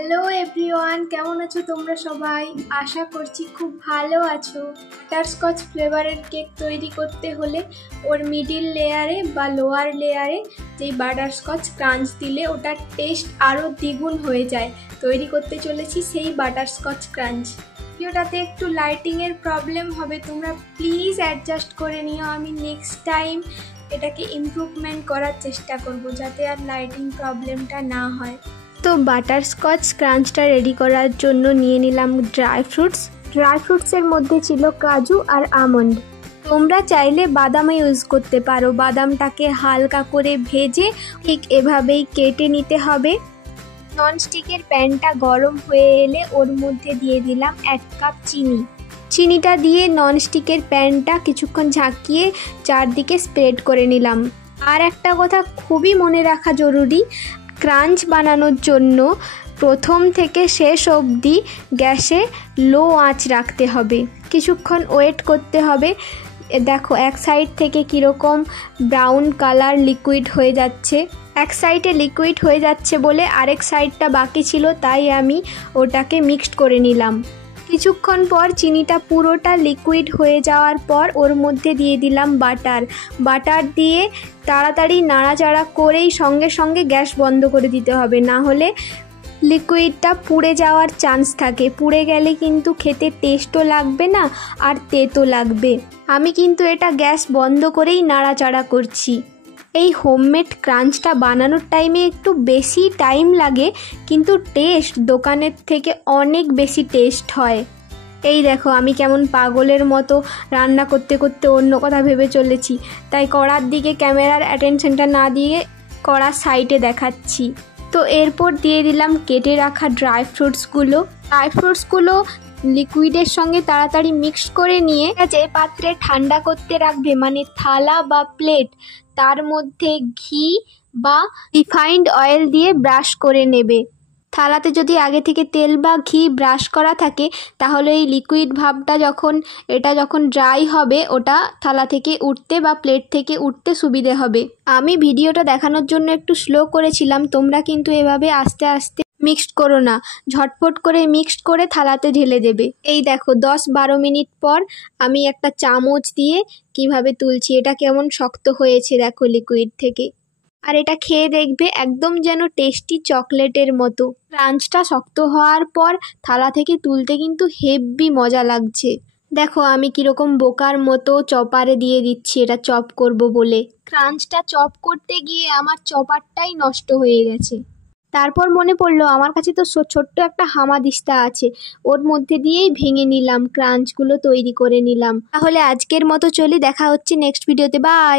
Hello everyone, কেমন আছো তোমরা সবাই? আশা করছি খুব ভালো আছো। বাটারস্কচ ফ্লেভারের কেক তৈরি করতে হলে ওর মিডিল লেয়ারে বা লোয়ার লেয়ারে যেই বাটারস্কচ ক্রাঞ্চ দিলে ওটার টেস্ট আরও দ্বিগুণ হয়ে যায়। তৈরি করতে চলেছি সেই বাটারস্কচ ক্রাঞ্চ। ভিডিওটাতে একটু লাইটিংয়ের প্রবলেম হবে, তোমরা প্লিজ অ্যাডজাস্ট করে নিও। আমি নেক্সট টাইম এটাকে ইমপ্রুভমেন্ট করার চেষ্টা করব যাতে আর লাইটিং প্রবলেমটা না হয়। তো বাটারস্কচ ক্রাঞ্চটা রেডি করার জন্য নিয়ে নিলাম ড্রাই ফ্রুটসের মধ্যে ছিল কাজু আর আমন্ড। তোমরা চাইলে বাদামও ইউজ করতে পারো। বাদামটাকে হালকা করে ভেজে ঠিক এভাবেই কেটে নিতে হবে। ননস্টিকের প্যানটা গরম হয়ে এলে ওর মধ্যে দিয়ে দিলাম 1 কাপ চিনিটা দিয়ে ননস্টিকের প্যানটা কিছুক্ষণ ঝাঁকিয়ে চারদিকে স্প্রেড করে নিলাম। আর একটা কথা খুবই মনে রাখা জরুরি, ক্রাঞ্চ বানানোর জন্য প্রথম থেকে শেষ অবধি গ্যাসে লো আঁচ রাখতে হবে। কিছুক্ষণ ওয়েট করতে হবে। দেখো এক সাইড থেকে কীরকম ব্রাউন কালার লিকুইড হয়ে যাচ্ছে। এক সাইডে লিকুইড হয়ে যাচ্ছে বলে আরেক সাইডটা বাকি ছিল, তাই আমি ওটাকে মিক্সড করে নিলাম। কিছুক্ষণ পর চিনিটা পুরোটা লিকুইড হয়ে যাওয়ার পর ওর মধ্যে দিয়ে দিলাম বাটার দিয়ে তাড়াতাড়ি নাড়াচাড়া করেই সঙ্গে সঙ্গে গ্যাস বন্ধ করে দিতে হবে, না হলে লিকুইডটা পুড়ে যাওয়ার চান্স থাকে। পুড়ে গেলে কিন্তু খেতে টেস্টও লাগবে না আর তেতো লাগবে। আমি কিন্তু এটা গ্যাস বন্ধ করেই নাড়াচাড়া করছি। এই হোমমেড ক্রাঞ্চটা বানানোর টাইমে একটু বেশি টাইম লাগে, কিন্তু টেস্ট দোকানের থেকে অনেক বেশি টেস্ট হয়। এই দেখো আমি কেমন পাগলের মতো রান্না করতে করতে অন্য কথা ভেবে চলেছি, তাই কড়ার দিকে ক্যামেরার অ্যাটেনশনটা না দিয়ে কড়ার সাইডে দেখাচ্ছি। তো এরপর দিয়ে দিলাম কেটে রাখা ড্রাই ফ্রুটসগুলো লিকুইডের সঙ্গে তাড়াতাড়ি মিক্স করে নিয়ে যে পাত্রে ঠান্ডা করতে রাখবে, মানে থালা বা প্লেট, তার মধ্যে ঘি বা রিফাইন্ড অয়েল দিয়ে ব্রাশ করে নেবে। থালাতে যদি আগে থেকে তেল বা ঘি ব্রাশ করা থাকে তাহলে এই লিকুইড ভাবটা যখন ড্রাই হবে ওটা থালা থেকে উঠতে বা প্লেট থেকে উঠতে সুবিধে হবে। আমি ভিডিওটা দেখানোর জন্য একটু স্লো করেছিলাম, তোমরা কিন্তু এভাবে আস্তে আস্তে মিক্সড করো না, ঝটফট করে মিক্সড করে থালাতে ঢেলে দেবে। এই দেখো 10-12 মিনিট পর আমি একটা চামচ দিয়ে কিভাবে তুলছি, এটা কেমন শক্ত হয়েছে দেখো লিকুইড থেকে। আর এটা খেয়ে দেখবে একদম যেন টেস্টি চকলেটের মতো। ক্রাঞ্চটা শক্ত হওয়ার পর থালা থেকে তুলতে কিন্তু হেব্বি মজা লাগছে। দেখো আমি কীরকম বোকার মতো চপারে দিয়ে দিচ্ছি এটা চপ করব বলে। ক্রাঞ্চটা চপ করতে গিয়ে আমার চপারটাই নষ্ট হয়ে গেছে। তারপর মনে পড়লো আমার কাছে তো ছোট্ট একটা হামাদিস্তা আছে, ওর মধ্যে দিয়েই ভেঙে নিলাম, ক্রাঞ্চগুলো তৈরি করে নিলাম। তাহলে আজকের মতো চলি, দেখা হচ্ছে নেক্সট ভিডিওতে, বাই।